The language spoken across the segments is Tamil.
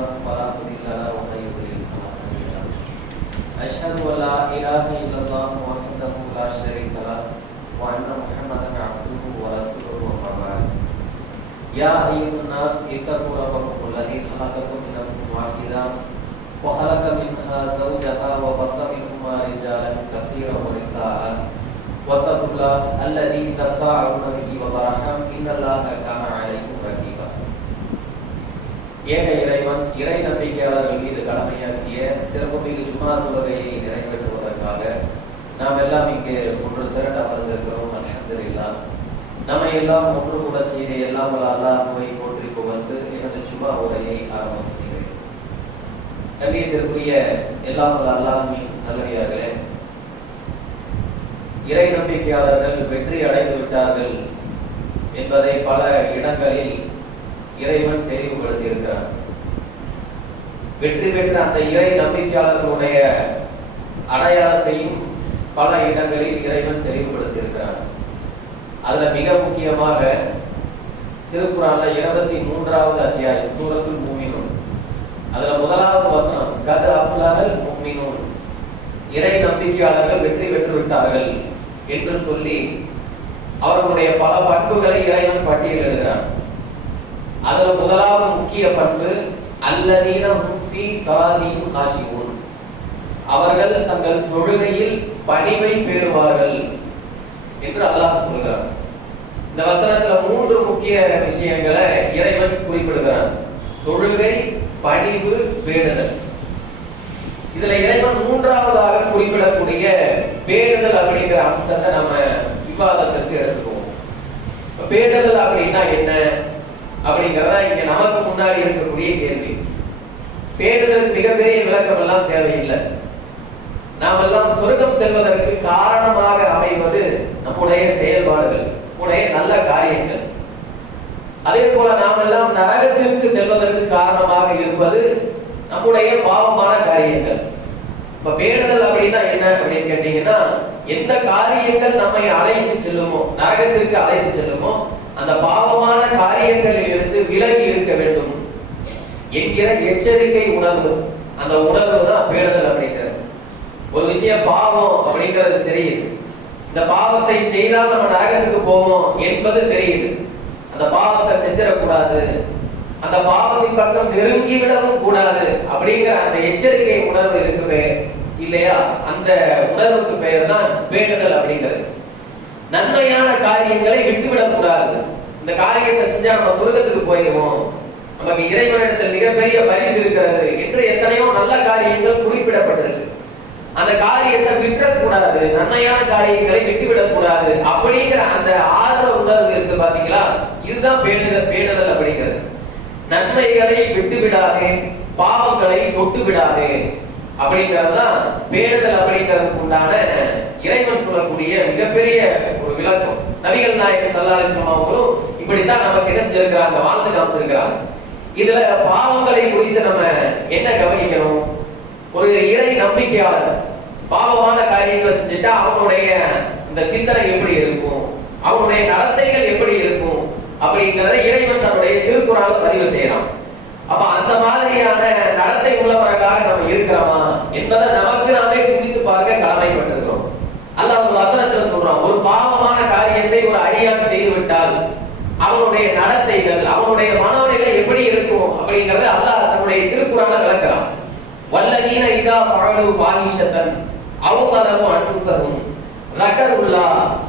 الله فلا مضل له ومن يضلل فلا هادي له. أشهد أن لا إله إلا الله وحده لا شريك له وأن محمدا عبده ورسوله أما بعد. يا أيها الناس اتقوا ربكم الذي خلقكم من نفس واحدة وخلق منها زوجها وبث منهما رجالا كثيرا ونساء واتقوا الله الذي تساءلون به والأرحام إن الله كان عليكم رقيبا. ஏக இறைவன் இறை நம்பிக்கையாளர்கள் மீது கடமையாக்கிய சிறப்புமிகு ஜும்மா தொழுகையை நிறைவேற்றுவதற்காக நாம் எல்லாம் இங்கே ஒன்று திரண்ட அமர்ந்திருக்கிறோம். அல்ஹம்துலில்லாஹ். நம்மை எல்லாம் ஒன்று கூட செய்த எல்லாம் அல்லாஹ்வை போற்றி புகழ்ந்து எனது ஜும்மா உரையை ஆரம்பம் செய்கிறேன். கண்ணியத்திற்குரிய எல்லாம் அல்லாஹ்வின் நல்லடியார்களே, இறை நம்பிக்கையாளர்கள் வெற்றி அடைந்து விட்டார்கள் என்பதை பல இடங்களில் இறைவன் தெளிவுபடுத்தி இருக்கிறார். வெற்றி பெற்ற அந்த இறை நம்பிக்கையாளர்களுடைய அடையாளத்தையும் பல இடங்களில் இறைவன் தெளிவுபடுத்தி இருக்கிறார். அதுல மிக முக்கியமாக திருக்குறான்ல 23வது அத்தியாயம் சூரத்துல் மூமினூன், அதுல முதலாவது வசனம் கத் அஃப்லஹல் முஃமினூன், இறை நம்பிக்கையாளர்கள் வெற்றி பெற்று விட்டார்கள் என்று சொல்லி அவர்களுடைய பல பண்புகளை இறைவன் பட்டியலிடுகிறார். அதுல முதலாவது முக்கிய பண்பு அல்லதீன ஹும் ஃபீ ஸலாத்திஹிம் காஷிஊன், அவர்கள் தங்கள் தொழுகையில் பணிவை பெறுவார்கள் என்று அல்லாஹ் சொல்கிறார். இந்த வசனத்துல 3 முக்கிய விஷயங்களை இறைவன் குறிப்பிடுகிறார்: தொழுகை, பணிவு, பேணுதல். இதுல இறைவன் 3வதாக குறிப்பிடக்கூடிய பேணுதல் அப்படிங்கிற அம்சத்தை நம்ம விவாதத்திற்கு எடுத்துக்குவோம். பேணுதல் அப்படின்னா என்ன அப்படிங்கறத இங்க நமக்கு முன்னாடி இருக்கக்கூடிய கேள்வி. பேணுதல் மிகப்பெரிய விளக்கம் எல்லாம் தேவையில்லை. நாம் எல்லாம் சொர்க்கம் செல்வதற்கு காரணமாக அமைவது நம்முடைய செயல்பாடுகள், நம்முடைய நல்ல காரியங்கள். அதே போல நாம் எல்லாம் நரகத்திற்கு செல்வதற்கு காரணமாக இருப்பது நம்முடைய பாவமான காரியங்கள். இப்ப பேணுதல் அப்படின்னா என்ன அப்படின்னு கேட்டீங்கன்னா, எந்த காரியங்கள் நம்மை அழைத்து செல்லுமோ, நரகத்திற்கு அழைத்து செல்லுமோ, அந்த பாவமான காரியங்களில் இருந்து விலகி இருக்க வேண்டும் என்கிற எச்சரிக்கை உணர்வு. அந்த உணர்வு தான் பேணுதல் அப்படிங்கிறது. ஒரு விஷயம் பாவம் அப்படிங்கிறது தெரியுது, இந்த பாவத்தை செய்தால் நம்ம நரகத்துக்கு போவோம் என்பது தெரியுது, அந்த பாவத்தை செஞ்சிடக்கூடாது, அந்த பாவத்தின் பக்கம் நெருங்கி விடவும் கூடாது அப்படிங்கிற அந்த எச்சரிக்கை உணர்வு இருக்குமே இல்லையா, அந்த உணர்வுக்கு பெயர் தான் பேணுதல் அப்படிங்கிறது. நன்மையான காரியங்களை விட்டுவிடக் கூடாது. இந்த காரியத்தை செஞ்சா நம்ம சொர்க்கத்துக்கு போயிடுவோம், நமக்கு இறைவனிடத்தில் மிகப்பெரிய பரிசு இருக்கிறது என்று எத்தனையோ நல்ல காரியங்கள் குறிப்பிடப்பட்டிருக்கு. அந்த காரியத்தை விட்டுறக்கூடாது, நன்மையான காரியங்களை விட்டுவிடக் கூடாது அப்படிங்கிற அந்த ஆர்வ உணர்வு இருக்கு பாத்தீங்களா, இதுதான் பேணுதல் அப்படிங்கிறது. நன்மைகளை விட்டு விடாதே, பாவங்களை தொட்டு விடாதே அப்படிங்கறதுதான் பேணுதல் அப்படிங்கிறதுக்கு உண்டான இறைவன் சொல்லக்கூடிய மிகப்பெரிய ஒரு விளக்கம். நபிகள் நாயகம் ஸல்லல்லாஹு அலைஹி வஸல்லம் அவங்களும் இப்படித்தான் நமக்கு என்ன செஞ்சிருக்கிறாங்க, வாழ்ந்து காமிச்சிருக்கிறாங்க. இதுல பாவங்களை குறித்து நம்ம என்ன கவனிக்கணும்? ஒரு இறை நம்பிக்கையாளர் பாவமான காரியங்களை செஞ்சுட்டா அவனுடைய இந்த சிந்தனை எப்படி இருக்கும், அவனுடைய நடத்தைகள் எப்படி இருக்கும் அப்படிங்கறத இறைவன் தன்னுடைய திருக்குறான்ல பதிவு செய்யறான். அப்ப அந்த மாதிரியான நடத்தை உள்ளவர்களாக நம்ம இருக்கிறோமா என்பதை நமக்கு நாமே சிந்தித்து பார்க்க கடமைப்பட்டிருக்கிறோம். அல்லாஹ் ஒரு வசனத்துல சொல்றான், ஒரு பாவமான காரியத்தை ஒரு அடியான் செய்து விட்டால் அவனுடைய நடத்தைகள், அவனுடைய மனநிலை எப்படி இருக்கும் அப்படிங்கறத அல்லாஹ் தன்னுடைய திருக்குறான்ல விளக்குறான். வல்லதீன இதா ஃபஅலு ஃபாஹிஷத்தன் அவ் ஸலமு அன்ஃபுஸஹும் ذكروا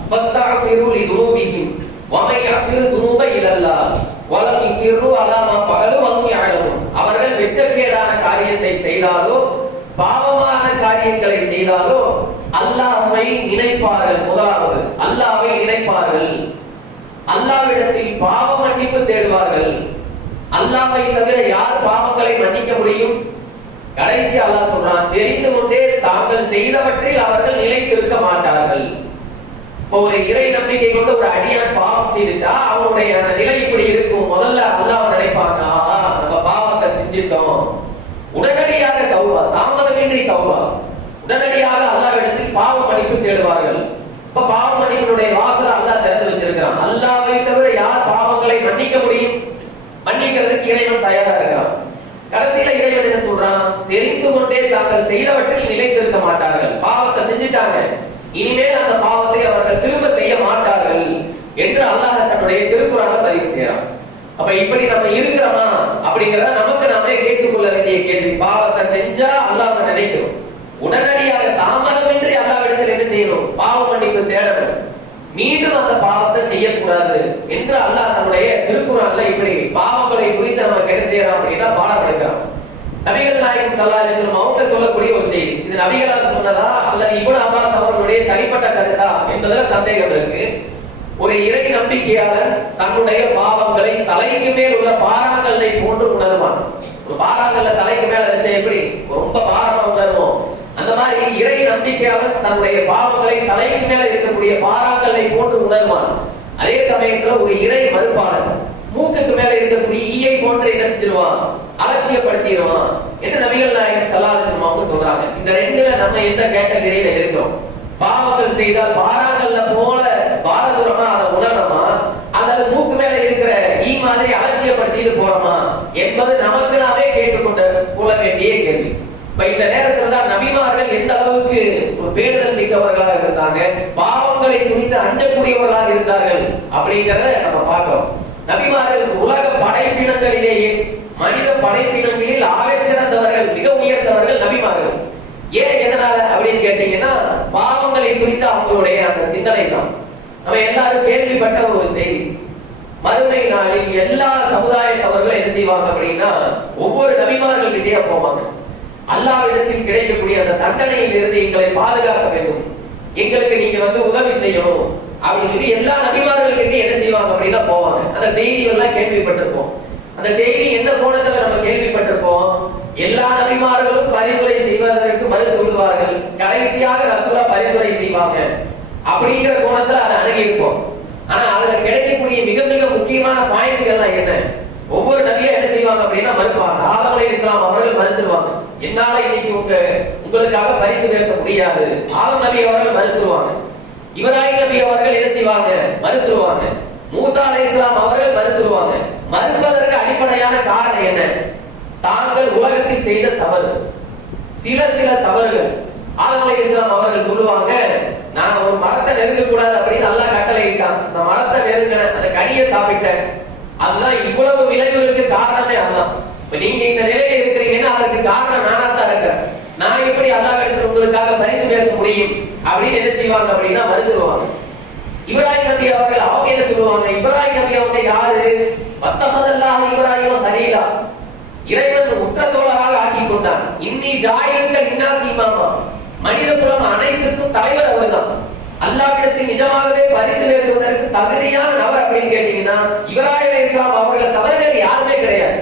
فاستغفروا لذنوبهم ومن يغفر الذنوب الا الله ولم يصروا على ما فعلوا وهم يعلمون. அவர்கள் வெட்கக்கேடான காரியத்தை செய்தாலோ, பாவமான காரியங்களை செய்தாலோ அல்லாஹ்வை நினைப்பார்கள். முதலாவது அல்லாஹ்வை நினைப்பார்கள், அல்லாஹ்விடத்தில் பாவ மன்னிப்பு தேடுவார்கள். அல்லாஹ்வை தவிர யார் பாவங்களை மன்னிக்க முடியும்? கடைசி அல்லாஹ் சொல்றான், தெரிந்து கொண்டே தாங்கள் செய்தவற்றில் அவர்கள் நிலைத்திருக்க மாட்டார்கள். ஒரு இறை நம்பிக்கை கொண்டு ஒரு அடியான் பாவம் செய்துட்டா அவனுடைய நிலை இப்படி இருக்கும். முதல்ல அல்லாஹ் நினைப்பாங்க, நம்ம பாவத்தை செஞ்சிட்டோம், உடனடியாக தௌபா, தாமதமின்றி தௌபா, உடனடியாக அல்லாஹ்விடத்தில் பாவ மன்னிப்பு தேடுவார்கள். இப்ப பாவ மன்னிப்பினுடைய வாசலை அல்லாஹ் திறந்து வச்சிருக்கிறான். அல்லாஹ்வை தவிர யார் பாவங்களை மன்னிக்க முடியும்? மன்னிக்கிறதுக்கு இறைவன் தயாரா இருக்கிறான். கடைசியில இறைவன் என்ன சொல்றான்? தெரிந்து கொண்டே தாங்கள் செய்தவற்றில் நிலைத்திருக்க மாட்டார்கள். பாவத்தை செஞ்சுட்டாங்க, இனிமேல் அந்த பாவத்தை அவர்கள் திரும்ப செய்ய மாட்டார்கள் என்று அல்லாஹ் தன்னுடைய திருக்குறான்ல பதிவு செய்யறான். அப்ப இப்படி நம்ம இருக்கிறோமா அப்படிங்கறத நமக்கு நாமே கேட்டுக்கொள்ள வேண்டிய கேள்வி. பாவத்தை செஞ்சா அல்லாஹ் நினைக்கிறோம், உடனடியாக தாமதமின்றி அல்லாஹ்விடத்தில் என்ன செய்யணும்? பாவ மன்னிப்பு தேடணும், மீண்டும் அந்த பாவத்தை செய்யக்கூடாது என்று அல்லாஹ் தன்னுடைய திருக்குறான்ல இப்படி பாவங்களை குறித்து நமக்கு என்ன செய்யறோம் அப்படின்னா பாடம் எடுக்கிறோம். நபிகள் நாயகம் ஸல்லல்லாஹு அலைஹி வஸல்லம் அவங்க சொல்லக்கூடிய ஒரு செய்தி, இது நபிகளால் சொன்னதா அல்லது இப்னு அப்பாஸ் அவர்களுடைய தனிப்பட்ட கருத்தா என்பதுல சந்தேகம் இருக்கு. ஒரு இறை நம்பிக்கையாளர் தன்னுடைய பாவங்களை தலைக்கு மேல் உள்ள பாறாங்கல்லை போன்று உணர்வான். ஒரு பாறாங்கல்ல தலைக்கு மேல வச்சா எப்படி ரொம்ப பாரமா உணர்வோம், அந்த மாதிரி இறை நம்பிக்கையாளர் தன்னுடைய பாவங்களை தலைக்கு மேல இருக்கக்கூடிய பாறாங்கல்லை போன்று உணர்வான். அதே சமயத்துல ஒரு இறை மறுப்பாளர் மூக்குக்கு மேல இருக்கக்கூடிய ஈயை போன்று என்ன செஞ்சிருவான்? அலட்சியப்படுத்திடுவான் என்று நபிகள் நாயகம் ஸல்லல்லாஹு அலைஹி வஸல்லம் அவங்க சொல்றாங்க. இந்த ரெண்டுல நம்ம எந்த கேட்டகரியில இருக்கிறோம்? பாவங்கள் செய்தால் பாறாங்கல்ல போல பாரதூரமா அதை உணர்றோமா, அல்லது மூக்கு மேல இருக்கிற ஈ மாதிரி அலட்சியப்படுத்திட்டு போறோமா என்பது நமக்கு நாமே கேட்டுக்கொண்டு கொள்ள வேண்டிய கேள்வி. இப்ப இந்த நேரத்துல தான் நபிமார்கள் எந்த அளவுக்கு ஒரு பேணுதல் மிக்கவர்களாக இருந்தாங்க, பாவங்களை குறித்து அஞ்சக்கூடியவர்களாக இருந்தார்கள் அப்படிங்கிறத நம்ம பார்க்கிறோம். நபிமார்கள் உலக படைப்பினங்களிலேயே மனித படைப்பினங்களில் ஆகச் சிறந்தவர்கள், மிக உயர்ந்தவர்கள் நபிமார்கள். ஏன் எதனால அப்படின்னு கேட்டீங்கன்னா பாவங்களை குறித்து அவங்களுடைய அந்த சிந்தனை தான். நம்ம எல்லாரும் கேள்விப்பட்ட ஒரு செய்தி, மறுமை நாளில் எல்லா சமுதாயத்தவர்களும் என்ன செய்வாங்க அப்படின்னா ஒவ்வொரு நபிமார்கள் கிட்டே போவாங்க. அல்லாஹ்விடத்தில் கிடைக்கக்கூடிய அந்த தண்டனையில் இருந்து எங்களை பாதுகாக்க வேண்டும், எங்களுக்கு நீங்க உதவி செய்யணும் அப்படின்னு சொல்லி எல்லா நபிமார்கள் கிட்ட என்ன செய்வாங்க அப்படின்னா போவாங்க. அந்த செய்திகள் எல்லாம் கேள்விப்பட்டிருப்போம். அந்த செய்தி என்ன கோணத்துல நம்ம கேள்விப்பட்டிருப்போம்? எல்லா நபிமார்களும் பரிந்துரை செய்வதற்கு மறுத்து விடுவார்கள், கடைசியாக ரசூலா பரிந்துரை செய்வாங்க அப்படிங்கிற கோணத்துல அதை அணுகி இருப்போம். ஆனா அதுல கிடைக்கக்கூடிய மிக மிக முக்கியமான பாயிண்ட்கள்லாம் என்ன? ஒவ்வொரு நபியும் என்ன செய்வாங்க அப்படின்னா மறுப்பாங்க. ஆதம் அலைஹிஸ்ஸலாம் அவர்கள் மறுத்துருவாங்க, என்னால இன்னைக்கு உங்களுக்காக பரிந்து பேச முடியாது. ஆதம் நபி அவர்கள் மறுத்துருவாங்க. இப்ராஹிம் நபி அவர்கள் என்ன செய்வாங்க? மறுத்துருவாங்க. மூசா அலைஹிஸ்ஸலாம் அவர்கள் மறுத்துருவாங்க. மறுப்பதற்கு அடிப்படையான காரணம் என்ன? தாங்கள் உலகத்தில் செய்த தவறு, சில தவறுகள். ஆதம் அலைஹிஸ்ஸலாம் அவர்கள் சொல்லுவாங்க, நான் ஒரு மரத்தை நெருங்க கூடாது அப்படின்னு அல்லாஹ் கட்டளை இட்டான், அந்த மரத்தை நெருங்கின, அந்த கனியை சாப்பிட்டேன், அதுதான் இவ்வளவு விளைவுகளுக்கு காரணமே அதுதான். இப்ப நீங்க இந்த நிலையில இருக்கிறீங்கன்னா அதற்கு காரணம் நானா தான் இருக்கிறேன், நான் எப்படி அல்லாஹ்விடத்தில் உங்களுக்காக பரிந்து பேச முடியும் அப்படின்னு என்ன செய்வாங்க அப்படின்னா மறுத்துருவாங்க. இப்ராஹிம் நபி அவர்கள் அவங்க என்ன சொல்லுவாங்க? இப்ராஹிம் நபி அவங்க யாரு? வத்தஹதல்லாஹு இப்ராஹிம் ஹலீலா, இறைவன் உற்ற தோழராக ஆக்கி கொண்டான். இன்னி ஜாயிலுக்க லின்னாஸி இமாமா, மனித குலம் அனைத்திற்கும் தலைவர் அவர்தான். அல்லாஹ்விடத்தில் நிஜமாகவே பரிந்து பேசுவதற்கு தகுதியான நபர் அப்படின்னு கேட்டீங்கன்னா இப்ராஹிம் அலைஹிஸ்ஸலாம் அவர்கள் தவிர வேறு யாருமே கிடையாது.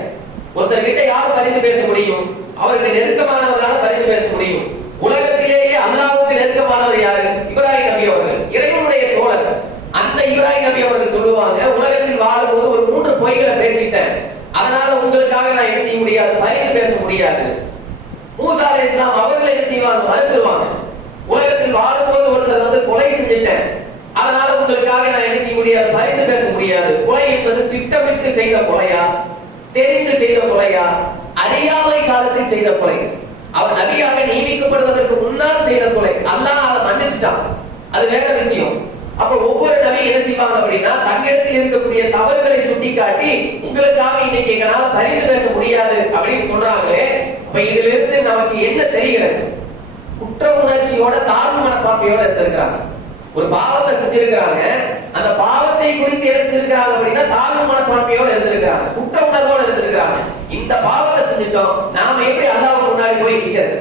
ஒருத்தர் கிட்ட யார் பரிந்து பேச முடியும்? அவருக்கு நெருக்கமானவர்களால பரிந்து பேச முடியும். உலகத்திலேயே அல்லாஹ்வுக்கு நெருக்கமானவர் யாரு? இப்ராஹிம் நபி அவர்கள், இறைவனுடைய தோழர். அந்த இப்ராஹிம் நபி அவர்கள் சொல்லுவாங்க, உலகத்தில் வாழும்போது ஒரு 3 பொய்களை பேசிட்டேன், அதனால உங்களுக்காக நான் என்ன செய்ய முடியாது? பரிந்து பேச முடியாது. மூசா அலைஹிஸ்ஸலாம் அவர்கள் என்ன செய்வாங்க? மறுத்துருவாங்க. உலகத்தில் வாழும்போது ஒருத்தர் கொலை செஞ்சுட்டேன், அதனால உங்களுக்காக நான் என்ன செய்ய முடியாது? பரிந்து பேச முடியாது. கொலை என்பது திட்டமிட்டு செய்த கொலையா, தெரிந்து செய்த கொலையா, அறியாமை காலத்தில் செய்த கொலை, அவர் நபியாக நியமிக்கப்படுவதற்கு முன்னால் செய்த கொலை, அல்லாஹ் அதை மன்னிச்சுட்டான், அது வேற விஷயம். அப்ப ஒவ்வொரு நபி என்ன செய்வாங்க அப்படின்னா தன்னிடத்தில் இருக்கக்கூடிய தவறுகளை சுட்டிக்காட்டி உங்களுக்காக இன்னைக்கு எங்களால பரிந்து பேச முடியாது அப்படின்னு சொல்றாங்களே. அப்ப இதுல இருந்து நமக்கு என்ன தெரிகிறது? குற்ற உணர்ச்சியோட தாழ்வு மனப்பான்மையோட இருந்திருக்கிறாங்க. ஒரு பாவத்தை செஞ்சிருக்கிறாங்க, அந்த பாவத்தை குறித்து என்ன செஞ்சிருக்கிறாங்க அப்படின்னா தாழ்வு மனப்பான்மையோட இருந்திருக்கிறாங்க, குற்ற உணர்வோட இருந்திருக்கிறாங்க. இந்த பாவத்தை செஞ்சுட்டோம், நாம எப்படி அல்லாஹ்வுக்கு முன்னாடி போய் நிக்கிறது?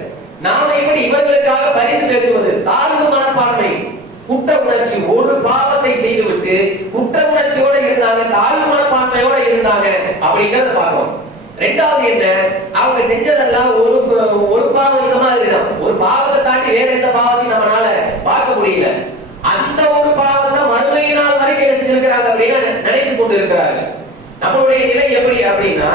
நாம எப்படி இவர்களுக்காக பரிந்து பேசுவது? தாழ்வு மனப்பான்மை, குற்ற உணர்ச்சி. ஒரு பாவத்தை செய்துவிட்டு குற்ற உணர்ச்சியோட இருந்தாங்க, தாழ்வு மனப்பான்மையோட இருந்தாங்க அப்படிங்கறத பார்க்கணும். ரெண்டாவது என்ன? அவங்க செஞ்சதெல்லாம் ஒரு பாவம் இந்த மாதிரி தான். ஒரு பாவத்தை தாண்டி வேற எந்த பாவத்தையும் நம்மளால பார்க்க முடியல. அந்த ஒரு பாவத்தை மறுமை நாள் வரைக்கும் என்ன செஞ்சிருக்கிறாங்க அப்படின்னா நினைத்து கொண்டு இருக்கிறாங்க. நம்மளுடைய நிலை எப்படி அப்படின்னா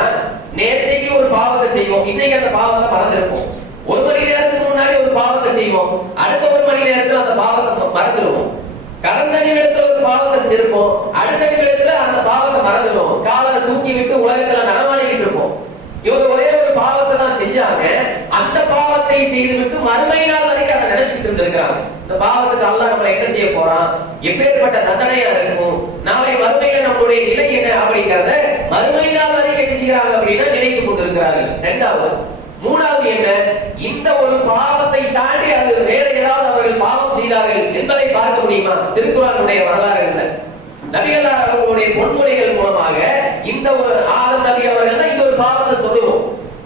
நேற்றைக்கு ஒரு பாவத்தை செய்வோம், இன்னைக்கு அந்த பாவத்தை மறந்துருப்போம். 1 மணி நேரத்துக்கு முன்னாடி ஒரு பாவத்தை செய்வோம், அடுத்த 1 மணி நேரத்துல அந்த பாவத்தை மறந்துடுவோம். கடந்த நிமிடத்துல ஒரு பாவத்தை செஞ்சிருப்போம், அடுத்த நிமிடத்துல அந்த பாவத்தை மறந்துடுவோம். காலத்தை தூக்கி விட்டு உலகத்துல நடமாடிக்கிட்டு இருப்போம். இவங்க ஒரே ஒரு செய்துவிட்டு மறுமை நாள் வரைக்கும் அதை நினைச்சிட்டு இருந்திருக்கிறாங்க. இந்த பாவத்துக்கு அல்லாஹ் நம்மளை என்ன செய்ய போறான், எப்பேற்பட்ட தண்டனையா இருக்கும், நாளை மறுமையில நம்மளுடைய நிலை என்ன அப்படிங்கறத மறுமை நாள் வரைக்கும் என்ன செய்யறாங்க அப்படின்னா நினைத்துக் கொண்டிருக்கிறார்கள். இரண்டாவது. மூணாவது என்ன, இந்த ஒரு பாவத்தை தாண்டி அது வேற ஏதாவது அவர்கள் பாவம் செய்தார்கள் என்பதை பார்க்க முடியுமா? திருக்குறானுடைய வரலாறு இல்லை, நபிகளார் அவர்களுடைய பொன்மொழிகள் மூலமாக இந்த ஒரு ஆதம் நபி அவர்கள் இந்த ஒரு பாவத்தை சொல்லுவோம்,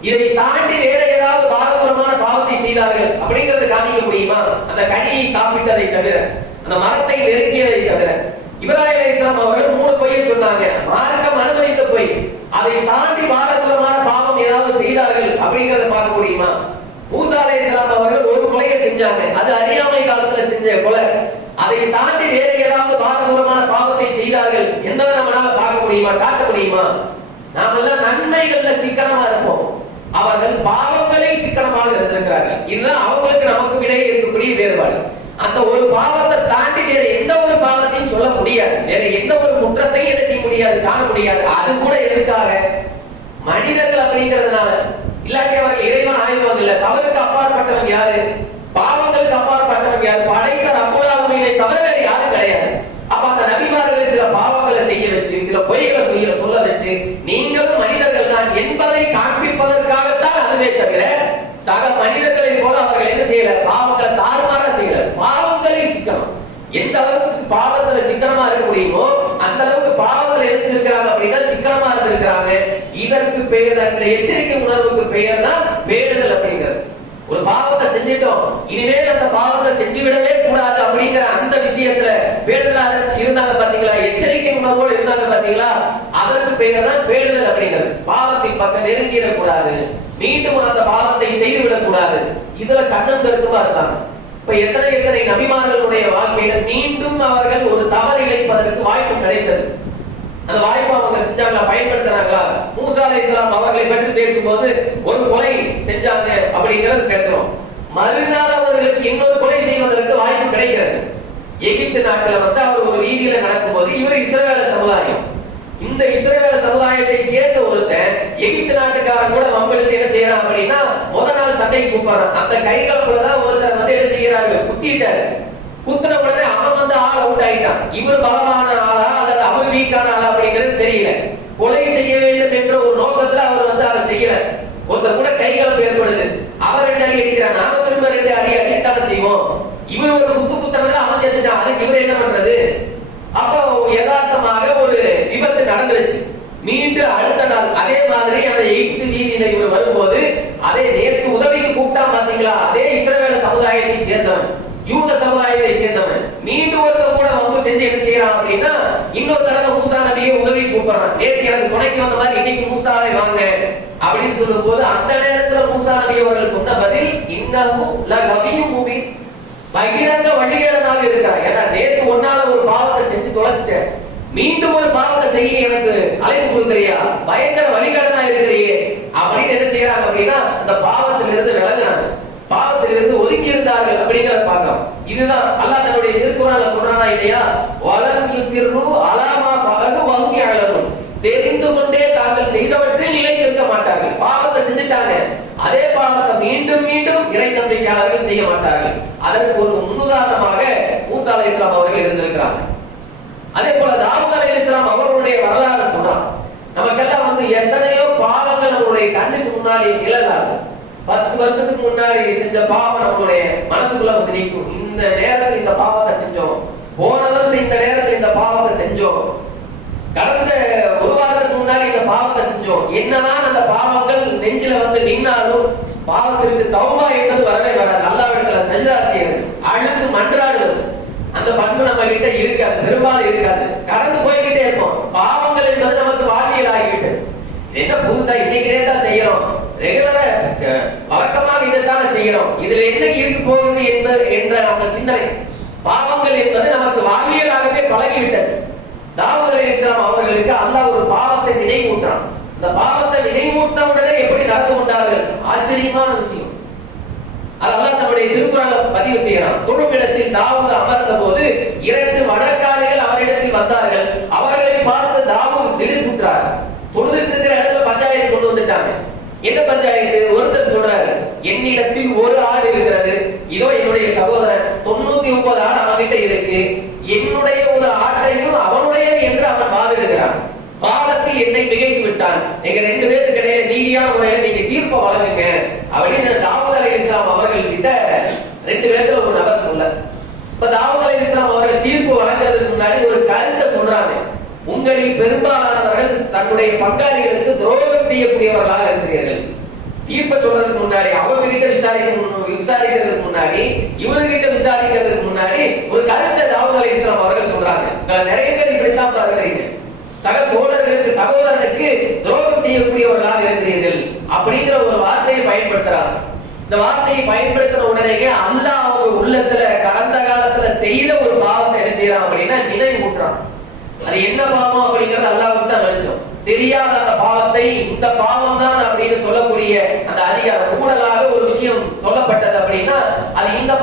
இதை தாண்டி வேற ஏதாவது பாரதூரமான பாவத்தை செய்தார்கள் அப்படிங்கறது காமிக்க முடியுமா? அந்த கனியை சாப்பிட்டதை தவிர, அந்த மரத்தை நெருங்கியதை தவிர. இப்ராஹிம் அலைஹிஸ்ஸலாம் அவர்கள் 3 பொய்யை சொன்னாங்க, மார்க்கம் அனுமதித்த பொய். அதை தாண்டி பாரதூரமான பாவம் ஏதாவது செய்தார்கள் அப்படிங்கறத பார்க்க முடியுமா? மூசா அலைஹிஸ்ஸலாம் அவர்கள் ஒரு கொலையை செஞ்சாங்க, அது அறியாமை காலத்துல செஞ்ச கொலை. அதை தாண்டி வேற ஏதாவது பாரதூரமான பாவத்தை செய்தார்கள் என்பதை நம்மளால பார்க்க முடியுமா, காட்ட முடியுமா? நாமெல்லாம் நன்மைகள்ல சிக்கனமா இருப்போம், அவர்கள் பாவங்களை சிக்கனமாக இருந்திருக்கிறார்கள். இதுதான் அவங்களுக்கு நமக்கு இடையே இருக்கக்கூடிய வேறுபாடு. அந்த ஒரு பாவத்தை தாண்டி வேற எந்த ஒரு பாவத்தையும் சொல்ல முடியாது, வேற எந்த ஒரு குற்றத்தையும் என்ன செய்ய முடியாது, காண முடியாது. அது கூட எதுக்காக? மனிதர்கள் அப்படிங்கிறதுனால. இல்லாட்டி அவர்கள் இறைவன் ஆயுதம் இல்ல. தவறுக்கு அப்பாற்பட்டவன் யாரு, பாவங்களுக்கு அப்பாற்பட்டவன் யாரு? படைத்த ரப்புல் ஆலமீனை தவிர வேற யாரும் கிடையாது. அப்ப அந்த நபிமார்களை சில பாவங்களை செய்ய வச்சு, சில பொய்களை சொல்ல வச்சு, நீங்களும் மனிதர்கள் தான் என்பதை காண்பிப்பதற்காகத்தான். அதுவே தவிர சக மனிதர்களை போல அவர்கள் என்ன செய்யல, பாவங்களை தாறுமாறா செய்யல. பாவங்களை சிக்கனம், எந்த அளவுக்கு பாவத்துல சிக்கனமா இருக்க முடியுமோ அந்த அளவுக்கு பாவத்துல இருந்திருக்கிறாங்க அப்படின்னா சிக்கனமா இருந்திருக்கிறாங்க. இதற்கு பெயர், அந்த எச்சரிக்கை உணர்வுக்கு பெயர் தான் பேணுதல் அப்படிங்கிறது. ஒரு பாவத்தை செஞ்சிட்டோம், இனிமேல் அந்த பாவத்தை செஞ்சு விடவே கூடாது அப்படிங்கிற அந்த விஷயத்துல பேணுதலாக இருந்தாங்க பாத்தீங்களா, எச்சரிக்கை உணர்வோடு இருந்தாங்க பாத்தீங்களா, அதற்கு பெயர் தான் பேணுதல் அப்படிங்கிறது. பாவத்தின் பக்கம் நெருங்கிடக் கூடாது, மீண்டும் அந்த பாவத்தை செய்து விடக் கூடாது, இதுல கண்ணம் கருத்துமா இருந்தாங்க. இப்ப எத்தனை நபிமார்களுடைய வாழ்க்கையில மீண்டும் அவர்கள் ஒரு தவறு இழைப்பதற்கு வாய்ப்பு கிடைத்தது. அந்த வாய்ப்பு அவங்க செஞ்சாங்களா, பயன்படுத்தினாங்களா? மூசா அலைஹிஸ்ஸலாம் அவர்களை பற்றி பேசும்போது ஒரு கொலை செஞ்சாங்க அப்படிங்கறது பேசுறோம். மறுநாள் அவர்களுக்கு இன்னொரு கொலை செய்வதற்கு வாய்ப்பு கிடைக்கிறது. எகிப்து நாட்டுல அவர் ஒரு வீதியில நடக்கும்போது, இவர் இஸ்ரவேல சமுதாயம், இந்த இஸ்ரவேல சமுதாயத்தை சேர்ந்த ஒருத்தன் எகிப்து நாட்டுக்காரன் கூட வம்பளுக்கு என்ன செய்யறான் அப்படின்னா முதல் நாள் சண்டைக்கு கூப்பிடுறான். அந்த கைகளுக்குள்ளதான் ஒருத்தர் என்ன செய்யறாங்க, குத்திட்டாரு. குத்துன உடனே அவன் ஆள் அவுட் ஆயிட்டான். இவர் பலமான ஆளா அல்லது அவர் வீக்கான ஆளா அப்படிங்கிறது தெரியல. கொலை செய்ய வேண்டும் என்ற ஒரு நோக்கத்துல அவர் அதை செய்யல. ஒருத்தர் கூட கைகளும் ஏற்படுது, அவர் 2 அடி அடிக்கிறான், நாம திரும்ப 2 அடி அடித்தான செய்வோம். இவர் ஒரு குத்துனதுல அவன் செஞ்சுட்டான், அதுக்கு இவர் என்ன பண்றது? அப்போ யதார்த்தமாக ஒரு விபத்து நடந்துருச்சு. மீண்டும் அடுத்த நாள் அதே மாதிரி அந்த எகிப்து வீதியில இவர் வரும்போது, அதே நேற்று உதவிக்கு கூப்பிட்டான் பாத்தீங்களா, அதே இஸ்ரவேல சமுதாயத்தை சேர்ந்தவன், யூத சமுதாயத்தை சேர்ந்தவன், மீண்டும் ஒருத்தர் கூட வந்து செஞ்சு என்ன செய்யறான் அப்படின்னா இன்னொரு தடவை மூசா நபியை உதவி கூப்பிடுறான். நேற்று எனக்கு துணைக்கு வந்த மாதிரி இன்னைக்கு மூசாவை வாங்க அப்படின்னு சொல்லும் போது, அந்த நேரத்துல மூசா நபி அவர்கள் சொன்ன பதில், இன்னமும் லகவியும் மூமி, பகிரங்க வழிகேடனாக இருக்கிறார். ஏன்னா நேற்று ஒன்னால ஒரு பாவத்தை செஞ்சு தொலைச்சிட்டேன், மீண்டும் ஒரு பாவத்தை செய்ய எனக்கு அழைப்பு கொடுக்குறியா, பயங்கர வழிகேடனா இருக்கிறியே அப்படின்னு என்ன செய்யறாங்க அப்படின்னா அந்த பாவத்திலிருந்து விலகுறாங்க, பாவத்திலிருந்து ஒதுங்கி இருந்தார்கள் அப்படிங்கிறத பார்க்கலாம். இதுதான் அல்லாஹ் தன்னுடைய திருக்குறான்ல சொல்றானா இல்லையா, வலம் யுஸ்ரு அலாமா ஃபஅலு வஹும் யஅலமுன், தெரிந்து கொண்டே தாங்கள் செய்தவற்றில் நிலைத்திருக்க மாட்டார்கள். பாவத்தை செஞ்சுட்டாங்க, அதே பாவத்தை மீண்டும் மீண்டும் இறை நம்பிக்கையாளர்கள் செய்ய மாட்டார்கள். அதற்கு ஒரு முன்னுதாரணமாக மூசா அலைஹிஸ்ஸலாம் அவர்கள் இருந்திருக்கிறாங்க. அதே போல தாவூத் அலைஹிஸ்ஸலாம் அவர்களுடைய வரலாறு சொல்றான். நமக்கெல்லாம் எத்தனையோ பாவங்கள் நம்மளுடைய கண்ணுக்கு முன்னாடி நிழலாகும். 10 வருஷத்துக்கு முன்னாடி செஞ்ச பாவம் நம்மளுடைய மனசுக்குள்ள நிற்கும். இந்த நேரத்தில் இந்த பாவத்தை செஞ்சோம், போன வருஷம் இந்த நேரத்தில் இந்த பாவத்தை செஞ்சோம், கடந்த ஒரு வாரத்துக்கு முன்னாடி இந்த பாவத்தை செஞ்சோம். என்னதான் அந்த பாவங்கள் நெஞ்சில நின்னாலும் பாவத்திற்கு தௌபா என்பது வரவே வராது. அல்லாஹ்விடத்துல சஜ்தா செய்யறது, அழுது மன்றாடுவது, அந்த பண்பு நம்ம கிட்ட இருக்காது, பெரும்பாலும் இருக்காது. கடந்து போய்கிட்டே இருக்கும். பாவங்கள் என்பது நமக்கு வாழ்வியல் ஆகிவிட்டது. என்ன புதுசா இன்னைக்கு தான் செய்யறோம், ரெகுலரா வழக்கமாக இதைத்தானே செய்யறோம், இதுல என்ன இருக்கு போகுது என்ற அந்த சிந்தனை, பாவங்கள் என்பது நமக்கு வாழ்வியலாகவே பழகிவிட்டது. தாவூத் அலைஹிஸ்ஸலாம் அவர்களுக்கு அல்லாஹ் ஒரு பாவத்தை நினைவூட்டான். இந்த பாவத்தை நினைவூட்ட உடனே எப்படி நடந்து கொண்டார்கள், ஆச்சரியமான விஷயம். அது அல்லாஹ் நம்முடைய திருக்குறான்ல பதிவு செய்யறான். தொழுமிடத்தில் தாவூத் அமர்ந்த போது 2 வடக்காளிகள் அவரிடத்தில் வந்தார்கள். அவர்களை பார்த்து தாவூத் திடுக்குற்றார். தொழுதுட்டு இருக்கிற இடத்துல பஞ்சாயத்து கொண்டு வந்துட்டாங்க. என்ன பஞ்சாயத்து? ஒருத்தர் ஒருத்தர் சொல்றாரு, என்னிடத்தில் ஒரு ஆடு இருக்கிறது, இதோ என்னுடைய சகோதரன் 99 ஆடு அவன்கிட்ட இருக்கு, என்னுடைய ஒரு ஆட்டையும் அவனுடைய என்று அவன் வாதிடுகிறான். வாதத்தில் என்னை மிகைத்து விட்டான். எங்க 2 பேருக்கு இடையில நீதியான முறையில நீங்க தீர்ப்பை வழங்குங்க அப்படின்னு தாவூத் அலைஹிஸ்ஸலாம் அவர்கள் கிட்ட 2 பேர்ல ஒரு நபர் சொல்ல. இப்ப தாவூத் அலைஹிஸ்ஸலாம் அவர்கள் தீர்ப்பு வழங்குறதுக்கு முன்னாடி ஒரு கருத்தை சொல்றாங்க. உங்களில் பெரும்பாலானவர்கள் தன்னுடைய பங்காளிகளுக்கு துரோகம் செய்யக்கூடியவர்களாக இருக்கிறீர்கள். தீர்ப்பை சொல்றதுக்கு முன்னாடி, அவங்க கிட்ட விசாரிக்கிறதுக்கு முன்னாடி, இவர்கிட்ட விசாரிக்கிறதுக்கு முன்னாடி ஒரு கருத்தை தாவூத் அலைஹிஸ்ஸலாம் அவர்கள் சொல்றாங்க. நிறைய பேர் இப்படித்தான் பார்க்கிறீங்க, சக தோழர்களுக்கு சகோதரனுக்கு துரோகம் செய்யக்கூடியவர்களாக இருக்கிறீர்கள் அப்படிங்கிற ஒரு வார்த்தையை பயன்படுத்துறாங்க. இந்த வார்த்தையை பயன்படுத்தின உடனேயே அல்லாஹ் அவங்க உள்ளத்துல கடந்த காலத்துல செய்த ஒரு பாவத்தை என்ன செய்யறான் அப்படின்னா நினைவூட்டுறான். அது என்ன பாவம் அப்படிங்கறது அல்லாஹ்வுக்கு தான் வெளிச்சம். தெரியாத அந்த பாவத்தை இந்த பாவம் தான் அப்படின்னு சொல்லக்கூடிய அந்த அதிகாரம், கூடலாக ஒரு விஷயம் சொல்லப்பட்டது அப்படின்னா அது இந்த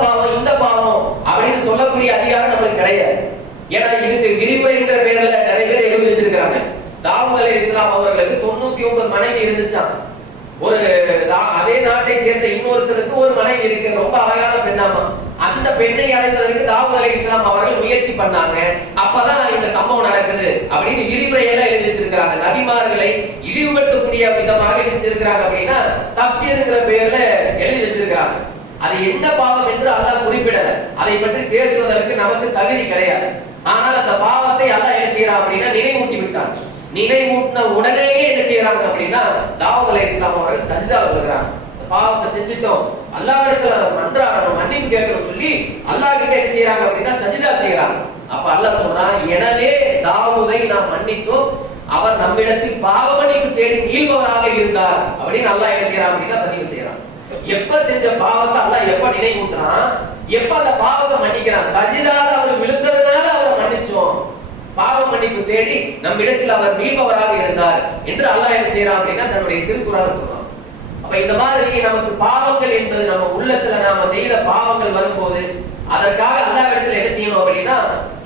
பாவம் அப்படின்னு சொல்லக்கூடிய அதிகாரம் நமக்கு கிடையாது. ஏன்னா இதுக்கு விரிவுரைங்கிற பேர்ல நிறைய பேர் எழுதி வச்சிருக்காங்க. தாவூத் அலைஹிஸ்ஸலாம் அவர்களுக்கு 99 மனைவி இருந்துச்சாம். ஒரு அதே நாட்டை சேர்ந்த இன்னொருத்தருக்கு ஒரு மனைவி இருக்கு, ரொம்ப அழகான பெண்ணாமா. அந்த பெண்ணை அடைவதற்கு தாவூத் அலைஹிஸ்ஸலாம் அவர்கள் முயற்சி பண்ணாங்க. அப்பதான் இந்த சம்பவம் நடக்குது அப்படின்னு விரிவுரை எல்லாம் எழுதி வச்சிருக்காங்க. நபிமார்களை இழிவுபடுத்தக்கூடிய விதமாக எழுதி வச்சிருக்காங்க அப்படின்னா தஃப்சீர்ங்கிற பேர்ல எழுதி வச்சிருக்காங்க. அது என்ன பாவம் என்று அல்லாஹ் குறிப்பிடல. அதை பற்றி பேசுவதற்கு நமக்கு தகுதி கிடையாது. ஆனால் அந்த பாவத்தை அல்லாஹ் என்ன செய்யறான் அப்படின்னா நினைவூட்டி விட்டான். நினைவூட்டின உடனேயே என்ன செய்யறாங்க அப்படின்னா தாவூத் அலைஹிஸ்ஸலாம் அவர்கள் சஜ்தால விழுகிறாங்க. பாவத்தை செஞ்சுட்டோம், அல்லாஹ்விடத்துல மன்றாடணும், மன்னிப்பு கேட்கணும் சொல்லி அல்லாஹ் கிட்ட என்ன செய்யறாங்க அப்படின்னா சஜ்தா செய்யறாங்க. அப்ப அல்லாஹ் சொல்றான், எனவே தாவூதை நாம் மன்னித்தோம், அவர் நம்மிடத்தில் பாவ மன்னிப்பு தேடி மீள்பவராக இருந்தார் அப்படின்னு அல்லாஹ் என்ன செய்யறான் அப்படின்னா பதிவு செய்யறான். எப்ப செஞ்ச பாவத்தை அல்லாஹ் எப்ப நினைவூட்டுறான், எப்ப அந்த பாவத்தை மன்னிக்கிறான். சஜிதால அவர் விழுந்ததுனால அவர் மன்னிச்சோம், பாவ மன்னிப்பு தேடி நம்மிடத்தில் அவர் மீள்பவராக இருந்தார் என்று அல்லாஹ் என்ன செய்யறான் அப்படின்னா தன்னுடைய திருக்குறால சொல்றான். அப்ப இந்த மாதிரி நமக்கு பாவங்கள் என்பது நம்ம உள்ளத்துல நாம செய்த பாவங்கள் வரும்போது அதற்காக அல்லாஹ்விடத்தில் என்ன செய்யணும் அப்படின்னா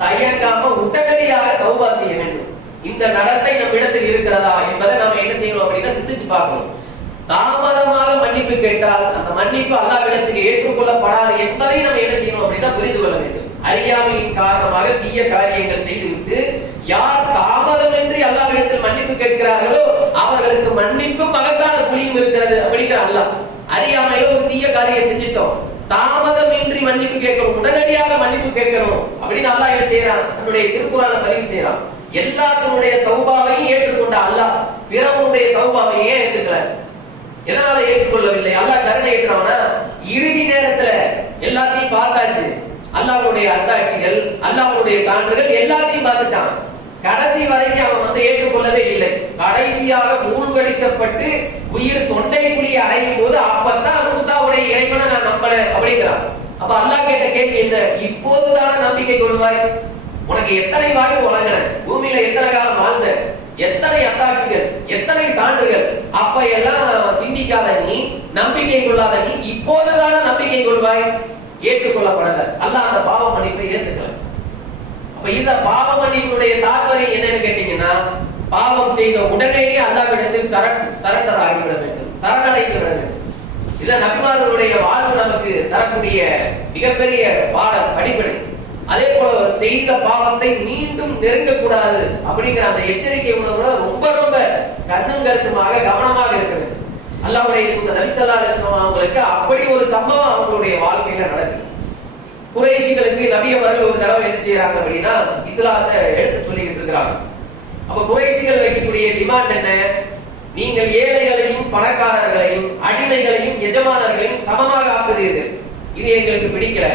தயங்காம உடனடியாக தௌபா செய்ய வேண்டும். இந்த நடத்தை நம்ம இடத்தில் இருக்கிறதா என்பதை நாம என்ன செய்யணும் அப்படின்னா சிந்திச்சு பார்க்கணும். தாமதமாக மன்னிப்பு கேட்டால் அந்த மன்னிப்பு அல்லாஹ்விடத்தில் ஏற்றுக்கொள்ளப்படாது என்பதை நம்ம என்ன செய்யணும் அப்படின்னா புரிந்து கொள்ள வேண்டும். அறியாமையின் காரணமாக தீய காரியங்கள் செய்துவிட்டு யார் தாமதமின்றி அல்லாஹ்விடத்தில் மன்னிப்பு கேட்கிறார்களோ அவர்களுக்கு மன்னிப்பு மகத்தான கூலியும் இருக்கிறது அப்படிங்கிற அல்லாஹ். அறியாமையில ஒரு தீய காரியம் செஞ்சிட்டோம், தாமதமின்றி மன்னிப்பு கேட்கணும், உடனடியாக மன்னிப்பு கேட்கணும் அப்படின்னு அல்லாஹ் என்ன செய்யறான், தன்னுடைய திருக்குறான பதிவு செய்யறான். எல்லாத்தினுடைய தௌபாவையும் ஏற்றுக்கொண்ட அல்லாஹ் பிறவுடைய தௌபாவையும் ஏன் ஏற்றுக்கல? எதனால ஏற்றுக்கொள்ளவில்லை? அல்லாஹ் கருணை ஏற்றவனா இறுதி நேரத்துல எல்லாத்தையும் பார்த்தாச்சு, அல்லாஹ்வுடைய அத்தாட்சிகள், அல்லாஹ்வுடைய சான்றுகள் எல்லாத்தையும் பார்த்துட்டான். கடைசி வரைக்கும் அவன் ஏற்றுக்கொள்ளவே இல்லை. கடைசியாக மூழ்கடிக்கப்பட்டு உயிர் தொண்டைக்குழி அடையும் போது அப்பதான் மூசாவுடைய இறைவனை நான் நம்பல அப்படிங்கிறான். அப்ப அல்லாஹ் கேட்ட கேள்வி என்ன? இப்போதுதான நம்பிக்கை கொள்வாய்? உனக்கு எத்தனை வாழ்வு வழங்கின, பூமியில எத்தனை காலம் வாழ்ந்த, எத்தனை அத்தாட்சிகள், எத்தனை சான்றுகள், அப்ப எல்லாம் சிந்திக்காத நீ, நம்பிக்கை கொள்ளாத நீ இப்போதுதான நம்பிக்கை கொள்வாய்? ஏற்றுக்கொள்ளப்படல. அல்லாஹ் அந்த பாவ மன்னிப்பை ஏற்றுக்கல. அப்ப இந்த பாவ மன்னிப்புடைய தாற்பயம் என்னன்னு கேட்டீங்கன்னா பாவம் செய்த உடனேயே அல்லாஹ்விடத்தில் சரண்டர் ஆகிவிட வேண்டும், சரணடைந்து விட வேண்டும். இத நபிமார்களுடைய வாழ்வு நமக்கு தரக்கூடிய மிகப்பெரிய பாடம், அடிப்படை. அதே போல செய்த பாவத்தை மீண்டும் நெருங்கக்கூடாது அப்படிங்கிற அந்த எச்சரிக்கை உணர்வுல ரொம்ப ரொம்ப கண்ணும் கருத்துமாக கவனமாக இருக்க வேண்டும். அல்லாஹ்வுடைய நபி ஸல்லல்லாஹு அலைஹி வஸல்லம் அவங்களுக்கு அப்படி ஒரு சம்பவம் அவங்களுடைய வாழ்க்கையில நடக்குது. குறைஷிகளுக்கு நபி அவர்கள் ஒரு தடவை என்ன செய்யறாங்க அப்படின்னா இஸ்லாத்தை எடுத்து சொல்லிக்கிட்டு இருக்கிறாங்க. அப்ப குறைஷிகள் வைக்கக்கூடிய டிமாண்ட் என்ன? நீங்கள் ஏழைகளையும் பணக்காரர்களையும் அடிமைகளையும் எஜமானர்களையும் சமமாக ஆக்குறீர்கள், இது எங்களுக்கு பிடிக்கல.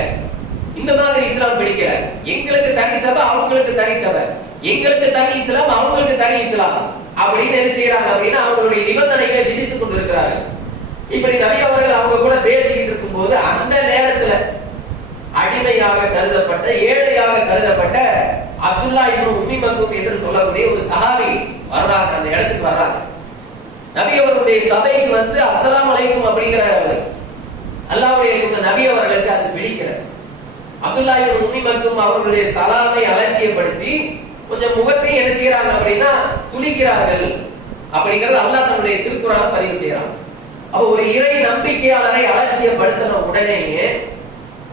இந்த மாதிரி இஸ்லாம் பிடிக்கல. எங்களுக்கு தனி சபை, அவங்களுக்கு தனி சபை, எங்களுக்கு தனி இஸ்லாம், அவங்களுக்கு தனி இஸ்லாம் அப்படின்னு என்ன செய்யறாங்க அப்படின்னா அவங்களுடைய நிபந்தனைகளை விதித்துக் கொண்டிருக்கிறார்கள். இப்படி நபி அவர்கள் அவங்க கூட பேசிக்கிட்டு இருக்கும் போது அந்த நேரத்துல அடிமையாக கருதப்பட்ட, ஏழையாக கருதப்பட்ட அப்துல்லா இப்னு உம்மி மக்தூம் என்று சொல்லக்கூடிய ஒரு சஹாபி வர்றாங்க, அந்த இடத்துக்கு வர்றாங்க. நபி அவர்களுடைய சபைக்கு அஸ்ஸலாமு அலைக்கும் அப்படிங்கிற அல்லாஹ்வுடைய நபி அவர்களுக்கு அது பிடிக்கல. அப்துல்லா இப்னு உம்மி மக்தூம் அவர்களுடைய சலாமை அலட்சியப்படுத்தி கொஞ்சம் முகத்தை என்ன செய்யறாங்க அப்படின்னா சுளிக்கிறார்கள் அப்படிங்கறது அல்லாஹ் தன்னுடைய திருக்குறான பதிவு செய்யறான். அப்ப ஒரு இறை நம்பிக்கையாளரை அலட்சியப்படுத்தின உடனேயே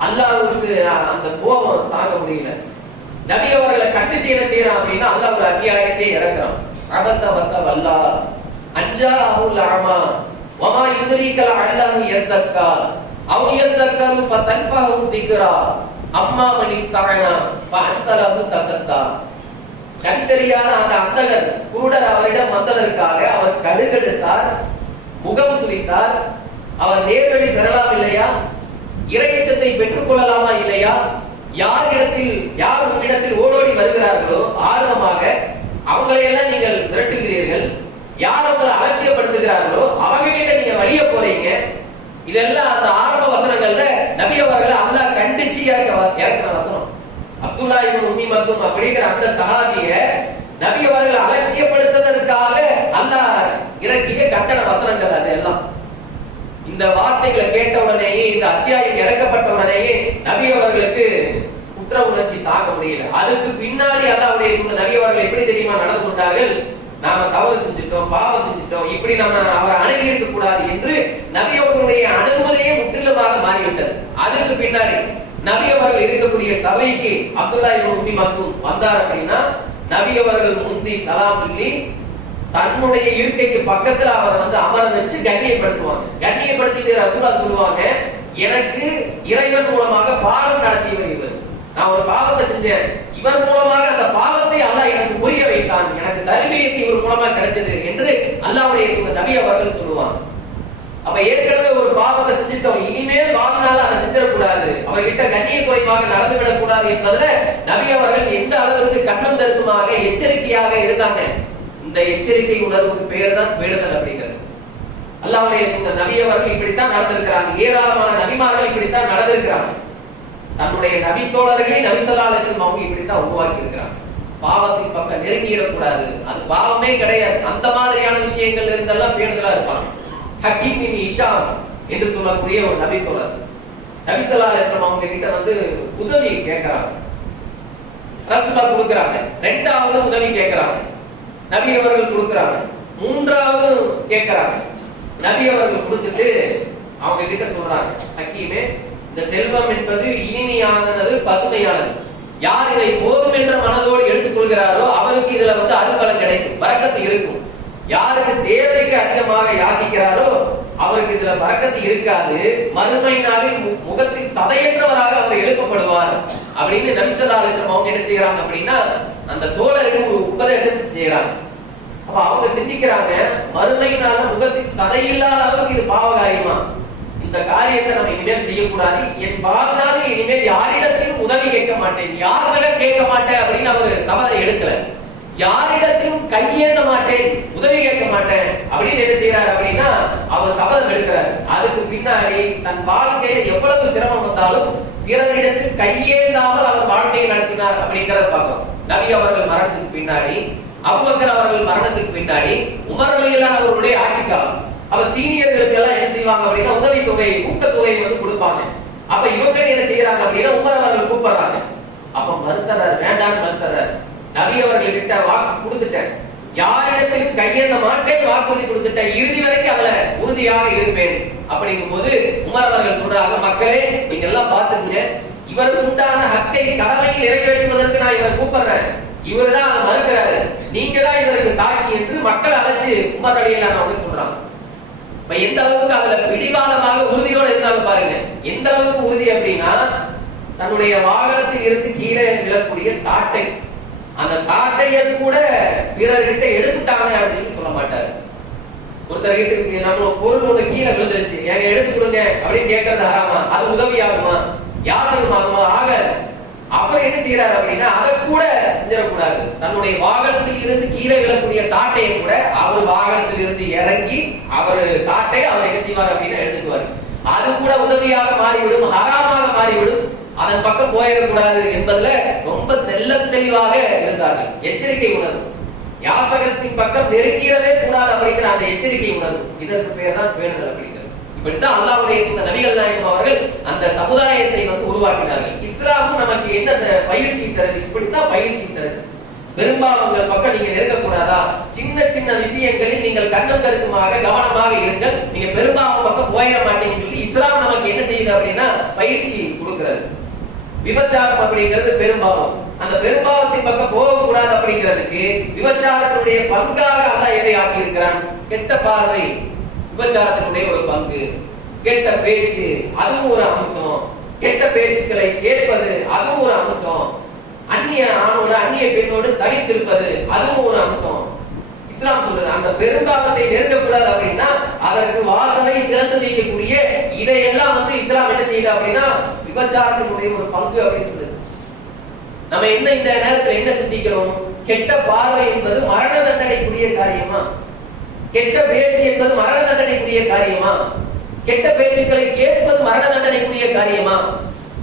அல்லாஹ்வுக்கு அந்த கோபம் தாங்க முடியல. நபி அவர்களை கண்டிச்சு என்ன செய்யறான் அப்படின்னா அல்லாஹ் ஒரு அத்தியாயத்தை இறக்குறான். அபஸவத வல்லா அன்ஜாஹுல் அமா வமா யுத்ரீகல் அல்லாஹு யஸக்கா அவ் யதக்கரு ஃபதன்ஃபஹு திக்ரா அம்மா மனிஸ்தஅனா ஃபஅன்தலஹு தஸத்தா. கண் தெரியாத அந்த அந்தகர் குருடர் அவரிடம் வந்ததற்காக அவர் கடுகெடுத்தார், முகம் சுளித்தார். அவர் நேர்வழி பெறலாம் இல்லையா? இறைச்சத்தை பெற்றுக் கொள்ளலாமா இல்லையா? யார் உங்களிடத்தில் ஓடோடி வருகிறார்களோ ஆர்வமாக அவங்களையெல்லாம் நீங்கள் விரட்டுகிறீர்கள். யார் அவங்களை அலட்சியப்படுத்துகிறார்களோ அவங்க கிட்ட நீங்க வழிய போறீங்க. இதெல்லாம் அந்த ஆரம்ப வசனங்கள்ல நபி அவர்களை அல்லாஹ் கண்டிச்சு இறக்கிற வசனம். அப்துல்லா இப்னு உம்மி மக்தும் அப்படிங்கிற அந்த சஹாபிய நபி அவர்கள் அலட்சியப்படுத்துவதற்காக அல்லாஹ் இறக்கிய கட்டண வசனங்கள் அதெல்லாம். இந்த வார்த்தைகளை கேட்ட உடனேயே, இந்த அத்தியாயம் இறக்கப்பட்ட உடனேயே நபி அவர்களுக்கு குற்ற உணர்ச்சி தாங்க முடியல. அதுக்கு பின்னாடி அல்லாஹ்வுடைய நபி அவர்கள் எப்படி தெரியுமா நடந்து கொண்டார்கள்? நாம தவறு செஞ்சுட்டோம், பாவம் செஞ்சுட்டோம், இப்படி நம்ம அவரை அணுகி இருக்க கூடாது என்று நபி அவர்களுடைய அணுகுமுறையே முற்றிலுமாக மாறிவிட்டது. அதுக்கு பின்னாடி நபி அவர்கள் இருக்கக்கூடிய சபைக்கு அப்துல்லா இப்னு உம்மி மக்தும் வந்தார் அப்படின்னா நபி அவர்கள் முந்தி சலாம் சொல்லி தன்னுடைய இருக்கைக்கு பக்கத்துல அவரை அமர வச்சு கண்ணியப்படுத்துவாங்க. கண்ணியப்படுத்திட்டு ரசூலுல்லாஹ் சொல்லுவாங்க, எனக்கு இறைவன் மூலமாக பாவம் நடத்தியவர் இவர். நான் ஒரு பாவத்தை செஞ்சேன், இவர் மூலமாக அந்த பாவத்தை அல்லாஹ் எனக்கு புரிய வைத்தான், எனக்கு தர்பியத்தை இவர் மூலமா கிடைச்சது என்று அல்லாஹ்வுடைய நபி அவர்கள் சொல்லுவாங்க. அப்ப ஏற்கனவே ஒரு பாவத்தை செஞ்சுட்டோம், இனிமேல் வாழ்நாள் அதை செஞ்சிடக்கூடாது, அவர்கிட்ட கண்ணிய குறைவாக நடந்து விடக்கூடாது என்பதுல நபி அவர்கள் எந்த அளவுக்கு கண்ணம் கருத்துமாக எச்சரிக்கையாக இருந்தாங்க. இந்த எச்சரிக்கை உணர்வுக்கு பேர் தான் வேண்டுதல் அப்படிங்கிறது. அல்லாஹ்வுடைய நபி அவர்கள் இப்படித்தான் நடந்திருக்கிறாங்க. ஏராளமான நபிமார்கள் இப்படித்தான் நடந்திருக்கிறாங்க. தன்னுடைய நபி தோழர்களை நபி ஸல்லல்லாஹு அலைஹி வஸல்லம் அவங்க இப்படித்தான் உருவாக்கி இருக்கிறாங்க. பாவத்தின் பக்கம் நெருங்கிடக்கூடாது, அது பாவமே கிடையாது, அந்த மாதிரியான விஷயங்கள் இருந்தெல்லாம் பேணுதலா இருப்பாங்க. ஹக்கீம் பின் ஹிஷாம் என்று சொல்லக்கூடிய ஒரு நபி தோழர் நபி ஸல்லல்லாஹு அலைஹி வஸல்லம் அவங்க கிட்ட உதவி கேட்கிறாங்க. ரசூலுல்லாஹ் கொடுக்கறாங்க. இரண்டாவது உதவி கேட்கிறாங்க, நபி அவர்கள் கொடுக்கறாங்க. மூன்றாவது கேட்கறாங்க, நபி அவர்கள் கொடுத்துட்டு அவங்க கிட்ட சொல்றாங்க, ஹக்கீமே, இந்த செல்வம் என்பது இனிமையானது, பசுமையானது. யார் இதை போதும் என்ற மனதோடு எடுத்துக்கொள்கிறாரோ அவருக்கு இதுல அருள்பலன் கிடைக்கும், பரக்கத்து இருக்கும். யாருக்கு தேவைக்கு அதிகமாக யாசிக்கிறாரோ அவருக்கு இதுல பரக்கத்து இருக்காது. மறுமை நாளில் முகத்தில் சதையற்றவராக அவர் எழுப்பப்படுவார் அப்படின்னு நபி ஸல்லல்லாஹு அலைஹி வஸல்லம் அவங்க என்ன செய்யறாங்க அப்படின்னா அந்த தோழருக்கு ஒரு உபதேசத்தை செய்யறாங்க. அப்ப அவங்க சிந்திக்கிறாங்க, மறுமை நாள முகத்தில் சதையில்லாத அளவுக்கு இது பாவ காரியமா? இந்த காரியத்தை நம்ம இனிமேல் செய்யக்கூடாது. என் வாழ்நாளில் இனிமேல் யாரிடத்திலும் உதவி கேட்க மாட்டேன், யாரிடம் கேட்க மாட்டேன் அப்படின்னு அவர் சபதம் எடுக்கல. யாரிடத்திலும் கையேந்த மாட்டேன், உதவி கேட்க மாட்டேன் அப்படின்னு என்ன செய்யறாரு அப்படின்னா அவர் சபதம் எடுக்கிறார். அதுக்கு பின்னாடி தன் வாழ்க்கையில எவ்வளவு சிரமம் வந்தாலும் பிறரிடத்தில் கையேந்தாமல் அவர் வாழ்க்கையை நடத்தினார் அப்படிங்கறத பார்க்கிறோம். நபி அவர்கள் மரணத்துக்கு பின்னாடி, அபூபக்கர் அவர்கள் மரணத்துக்கு பின்னாடி, உமர் ரலியல்லாஹு அவர்களுடைய ஆட்சி காலம். அப்ப சீனியர்களுக்கு எல்லாம் என்ன செய்வாங்க அப்படின்னா உதவி தொகை, ஊக்கத்தொகை கொடுப்பாங்க. அப்ப இவங்க என்ன செய்யறாங்க அப்படின்னா உமர் அவர்கள் கூப்பிடுறாங்க. அப்ப மறுத்தறார், வேண்டான்னு மறுத்தறார். நபி அவர்கள் கிட்ட வாக்கு கொடுத்துட்டேன், யாரிடத்திலும் கையேந்த மாட்டேன், வாக்குறுதி கொடுத்துட்டேன், இறுதி வரைக்கும் அதுல உறுதியாக இருப்பேன் அப்படிங்கும் போது உமர் அவர்கள் சொல்றாங்க, மக்களே நீங்க எல்லாம் பாத்துங்க, இவருக்கு உண்டான ஹக்கை கடமையை நிறைவேற்றுவதற்கு நான் இவரை கூப்பிடுறேன், இவர் தான் அதை மறுக்கிறாரு, நீங்க தான் இவருக்கு சாட்சி என்று மக்கள் அழைச்சு உமர் ரலியல்லாஹு அவங்க சொல்றாங்க. இப்ப எந்த அளவுக்கு அதுல பிடிவாதமாக உறுதியோட இருந்தாங்க பாருங்க. எந்த அளவுக்கு உறுதி அப்படின்னா தன்னுடைய வாகனத்தில் இருந்து கீழே விழக்கூடிய சாட்டை, அந்த சாட்டைய கூட பிறர்கிட்ட எடுத்துட்டாங்க அப்படின்னு சொல்ல மாட்டாரு. ஒருத்தர் கிட்ட நம்ம பொருள் ஒண்ணு கீழே விழுந்துருச்சு, எங்க எடுத்து கொடுங்க அப்படின்னு கேட்கறது ஹராமா? அது உதவி ஆகுமா? யாசகம் ஆகுமா? ஆகாது. அவர் என்ன செய்யறாரு அப்படின்னா அதை கூட செஞ்சிடக்கூடாது. தன்னுடைய வாகனத்தில் இருந்து கீழே விழக்கூடிய சாட்டையை கூட அவர் வாகனத்தில் இருந்து இறங்கி அவர் சாட்டையை அவர் என்ன செய்வார் அப்படின்னா எடுத்துக்குவார். அது கூட உதவியாக மாறிவிடும், ஹராமாக மாறிவிடும். அதன் பக்கம் போயிடக்கூடாது என்பதுல ரொம்ப தெளிவாக இருந்தார்கள். எச்சரிக்கை உணர்வு, யாசகத்தின் பக்கம் நெருங்கிடவே கூடாது அப்படிங்கிற அந்த எச்சரிக்கை உணர்வு, இதற்கு பேர் தான் பேணுதல் அப்படிங்கிறது. இப்படித்தான் அல்லாஹ்வுடைய நபிகள் நாயகம் அவர்கள் அந்த சமுதாயத்தை உருவாக்கினார்கள். இஸ்லாமும் நமக்கு என்ன பயிற்சி தருது? இப்படித்தான் பயிற்சி தருது. பெரும்பாவங்கள் பக்கம் நீங்க நெருங்கக்கூடாதா? சின்ன சின்ன விஷயங்களில் நீங்கள் கண்ணும் கருத்துமாக கவனமாக இருங்கள், நீங்க பெரும்பாவம் பக்கம் போயிட மாட்டீங்கன்னு சொல்லி இஸ்லாம் நமக்கு என்ன செய்யுது அப்படின்னா பயிற்சி கொடுக்கிறது. விபச்சாரம் அப்படிங்கிறது பெரும்பாவம். அந்த பெரும்பாவத்தின் பக்கம் போகக்கூடாது அப்படிங்கிறதுக்கு விபச்சாரத்தினுடைய பங்காக அல்லாஹ் எதை ஆக்கி இருக்கிறான்? கெட்ட பார்வை விபச்சாரத்தினுடைய ஒரு பங்கு, கெட்ட பேச்சு அதுவும் ஒரு அம்சம், கெட்ட பேச்சுக்களை கேட்பது அதுவும் ஒரு அம்சம், அந்நிய ஆணோடு அந்நிய பெண்ணோடு தனித்திருப்பது அதுவும் ஒரு அம்சம். இஸ்லாம் சொல்லுது அந்த பெரும்பாவத்தை நெருங்கக்கூடாது அப்படின்னா அதற்கு வாசலை திறந்து வைக்கக்கூடிய இதையெல்லாம் இஸ்லாம் என்ன செய்யுது அப்படின்னா விபச்சாரத்தினுடைய ஒரு பங்கு அப்படின்னு சொல்லுது. நம்ம என்ன இந்த நேரத்தில் என்ன சிந்திக்கிறோம்? கெட்ட பார்வை என்பது மரண தண்டனைக்குரிய காரியமா? கெட்ட பேச்சு என்பது மரண தண்டனைக்குரிய காரியமா? கெட்ட பேச்சுக்களை கேட்பது மரண தண்டனைக்குரிய காரியமா?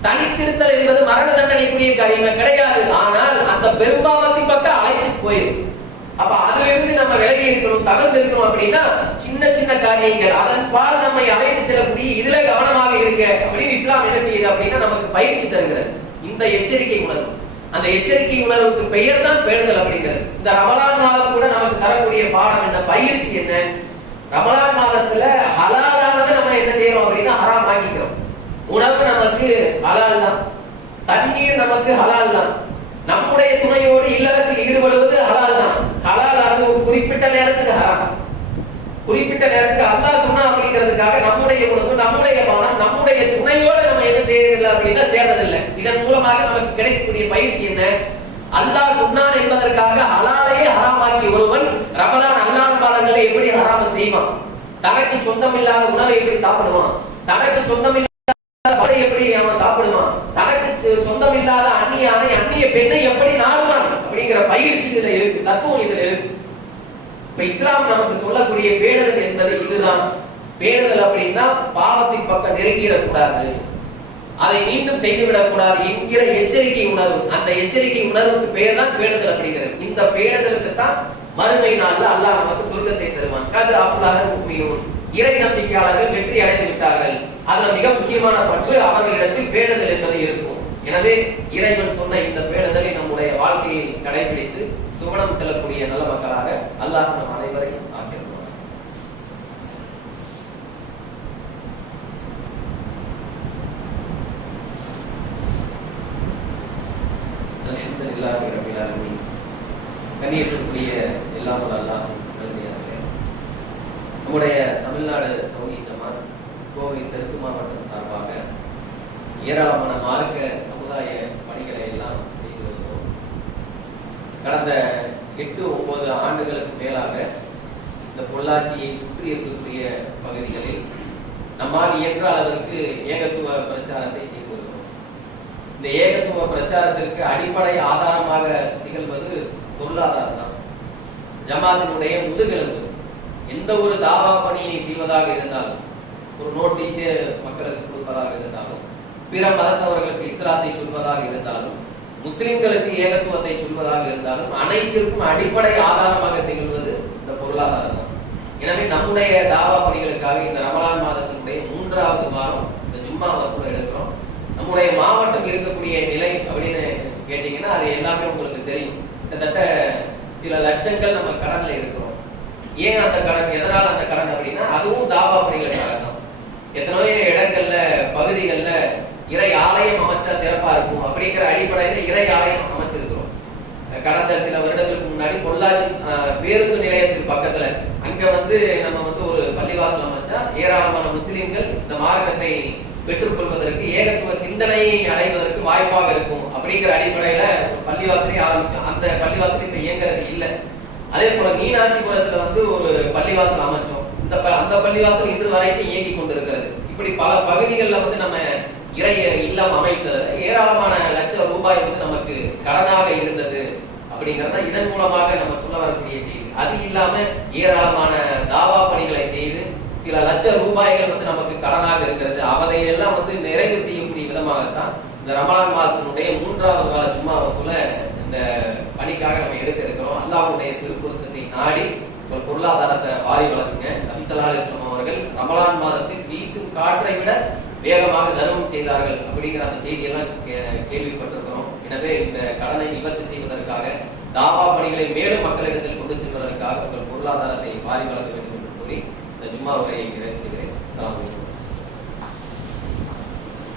தனித்திருத்தல் என்பது மரண தண்டனைக்குரிய காரியமா? கிடையாது. ஆனால் அந்த பெரும்பாவத்தின் பக்கம் அழைத்து போயிடும். அப்ப அதுல இருந்து நம்ம விலகி இருக்கணும், தவிர்த்து இருக்கணும். அப்படின்னா சின்ன சின்ன காரியங்கள் அதன் பால் நம்மை அழைத்து செல்லக்கூடிய இதுல கவனமாக இருக்க அப்படின்னு இஸ்லாம் என்ன செய்யுது அப்படின்னா நமக்கு பயிற்சி தருகிறது. இந்த எச்சரிக்கை உணர்வு, அந்த எச்சரிக்கை உணர்வுக்கு பெயர் தான் பேணுதல் அப்படிங்கிறது. இந்த ரமலான் மாதம் கூட நமக்கு தரக்கூடிய பாடம் என்ன, பயிற்சி என்ன? ரமலான் மாதத்துல ஹலாலானதை நம்ம என்ன செய்யறோம் அப்படின்னா ஹராம் ஆக்கிக்கிறோம். உணவு நமக்கு ஹலால் தான், தண்ணீர் நமக்கு ஹலால் தான், நம்முடைய துணையோடு இல்லறத்தில் ஈடுபடுவது ஹலால் தான். ஹலால் அது ஒரு குறிப்பிட்ட நேரத்துக்கு ஹராம், குறிப்பிட்ட நேரத்துக்கு அல்லாஹ் சொன்னா அப்படிங்கிறதுக்காக நம்முடைய உணவு நம்முடைய பணம் நம்முடைய துணையோடு நம்ம என்ன செய்யறதில்லை அப்படின்னா சேர்றதில்லை. இதன் மூலமாக நமக்கு கிடைக்கக்கூடிய பயிற்சி என்ன? அல்லாஹ் சொன்னான் என்பதற்காக ஹலாலையே ஹராமாக்கி ஒருவன் ரமலான் அல்லாஹ் மாதங்களை எப்படி ஹராம செய்வான்? தனக்கு சொந்தம் இல்லாத உணவை எப்படி சாப்பிடுவான்? தனக்கு சொந்தம் இல்லாத எப்படி அவன் சாப்பிடுவான்? தனக்கு சொந்தம் இல்லாத அந்நிய ஆணை அந்நிய பெண்ணை எப்படி நாடுவான்? அப்படிங்கிற பயிற்சி இதுல இருக்கு, தத்துவம் இதுல இருக்கு. இப்ப இஸ்லாம் நமக்கு சொல்லக்கூடிய பேணுதல் என்பது இதுதான். பேணுதல் அப்படின்னா பாவத்தின் பக்கம் நெருங்கிடக்கூடாது, அதை மீண்டும் செய்துவிடக் கூடாது என்கிற எச்சரிக்கை உணர்வு. அந்த எச்சரிக்கை உணர்வுக்கு பெயர் தான் பேணுதல் அப்படிங்கிறது. இந்த பேணுதலுக்கு தான் மறுமை நாள்ல அல்லாஹ் நமக்கு சொர்க்கத்தை தருவான். கது அஃப்லஹல் முஃமினூன், இறை நம்பிக்கையாளர்கள் வெற்றி அடைந்து விட்டார்கள். அதுல மிக முக்கியமான பற்று அவர்களிடத்தில் பேணுதல் என்பது இருக்கும். எனவே இறைவன் சொன்ன இந்த பேணுதலை நம்முடைய வாழ்க்கையில் கடைபிடித்து சுவனம் செல்லக்கூடிய நல்ல மக்களாக அல்லாஹ் நம் அனைவரையும் ஆக்கியிருக்கிறார். அல்ஹம்துலில்லாஹி ரப்பில் ஆலமீன். கண்ணியத்திற்குரிய எல்லாம் அல்லாஹ் நல்லடியார்களே, நம்முடைய தமிழ்நாடு தௌஹீத் ஜமாத் கோவை தெற்கு மாவட்டம் சார்பாக ஏராளமான மார்க்க சமுதாய பணிகளை எல்லாம் செய்து வருகிறோம். கடந்த 8-9 ஆண்டுகளுக்கு மேலாக இந்த பொள்ளாச்சியை சுற்றி இருக்கக்கூடிய பகுதிகளில் நம்மால் இயன்ற அளவிற்கு ஏகத்துவ பிரச்சாரத்தை செய்து வருகிறோம். இந்த ஏகத்துவ பிரச்சாரத்திற்கு அடிப்படை ஆதாரமாக திகழ்வது பொருளாதாரம் தான். ஜமாத்தினுடைய முதுகெலும்பு. எந்த ஒரு தாவா பணியை செய்வதாக இருந்தாலும், ஒரு நோட்டீஸை மக்களுக்கு கொடுப்பதாக இருந்தாலும், பிற மதத்தவர்களுக்கு இஸ்லாத்தை சொல்வதாக இருந்தாலும், முஸ்லிம்களுக்கு ஏகத்துவத்தை சொல்வதாக இருந்தாலும், அனைத்திற்கும் அடிப்படை ஆதாரமாக திகழ்வது இந்த பொருளாதாரம் தான். எனவே நம்முடைய தாவா பணிகளுக்காக இந்த ரமலான் மாதத்தினுடைய 3வது வாரம் இந்த ஜும்மா வசூல் எடுக்கிறோம். நம்முடைய மாவட்டம் இருக்கக்கூடிய நிலை அப்படின்னு கேட்டீங்கன்னா அது எல்லாமே உங்களுக்கு தெரியும். கிட்டத்தட்ட சில லட்சங்கள் நம்ம கடன்ல இருக்கிறோம். ஏன் அந்த கடன், எதனால் அந்த கடன் அப்படின்னா அதுவும் தாவா பணிகளுக்காக தான். எத்தனையோ இடங்கள்ல பகுதிகள்ல இறை ஆலயம் அமைச்சா சிறப்பா இருக்கும் அப்படிங்கிற அடிப்படையில இறை ஆலயம் அமைச்சிருக்கிறோம். கடந்த சில வருடங்களுக்கு முன்னாடி பொள்ளாச்சி பேருந்து நிலையத்துக்கு பக்கத்துல அங்க நம்ம ஒரு பள்ளிவாசல் அமைச்சா ஏராளமான முஸ்லிம்கள் இந்த மார்க்கத்தை பெற்றுக்கொள்வதற்கு ஏகத்துவ சிந்தனையை அடைவதற்கு வாய்ப்பாக இருக்கும் அப்படிங்கிற அடிப்படையில ஒரு பள்ளிவாசலை ஆரம்பிச்சோம். அந்த பள்ளிவாசல் இப்ப இயங்குறது இல்லை. அதே போல மீனாட்சிபுரத்துல ஒரு பள்ளிவாசல் அமைச்சோம். அந்த பள்ளிவாசல் இன்று வரைக்கும் இயங்கி கொண்டிருக்கிறது. இப்படி பல பகுதிகளில் நம்ம இறை இல்லம் அமைத்தது ஏராளமான லட்சம் ரூபாய் நமக்கு கடனாக இருந்தது அப்படிங்கறத இதன் மூலமாக நம்ம சொல்ல வரக்கூடிய செய்தி. அது இல்லாம ஏராளமான தாவா பணிகளை செய்து சில லட்சம் ரூபாய்கள் நமக்கு கடனாக இருக்கிறது. அதையெல்லாம் நிறைவு செய்யக்கூடிய விதமாகத்தான் இந்த ரமலான் மாதத்தினுடைய 3வது வார ஜும்மா வசூல இந்த பணிக்காக நம்ம எடுக்க இருக்கிறோம். அல்லாஹ்வுடைய திருப்பொருத்தத்தை நாடி ஒரு பொருளாதாரத்தை வாரி வழங்குங்க. நபி ஸல்லல்லாஹு அலைஹி வஸல்லம் அவர்கள் ரமலான் மாதத்தில் வீசும் காற்றை விட வேகமாக தர்மம் செய்தார்கள் அப்படிங்கிற அந்த செய்தியெல்லாம் கேள்விப்பட்டிருக்கிறோம். எனவே இந்த கடனை நிவர்த்தி செய்வதற்காக தாவா பணிகளை மேலும் மக்களிடத்தில் கொண்டு செல்வதற்காக உங்கள் பொருளாதாரத்தை வாரி வழங்க வேண்டும் என்று கூறி இந்த ஜும்மா உரையை நிறைவு செய்கிறேன்.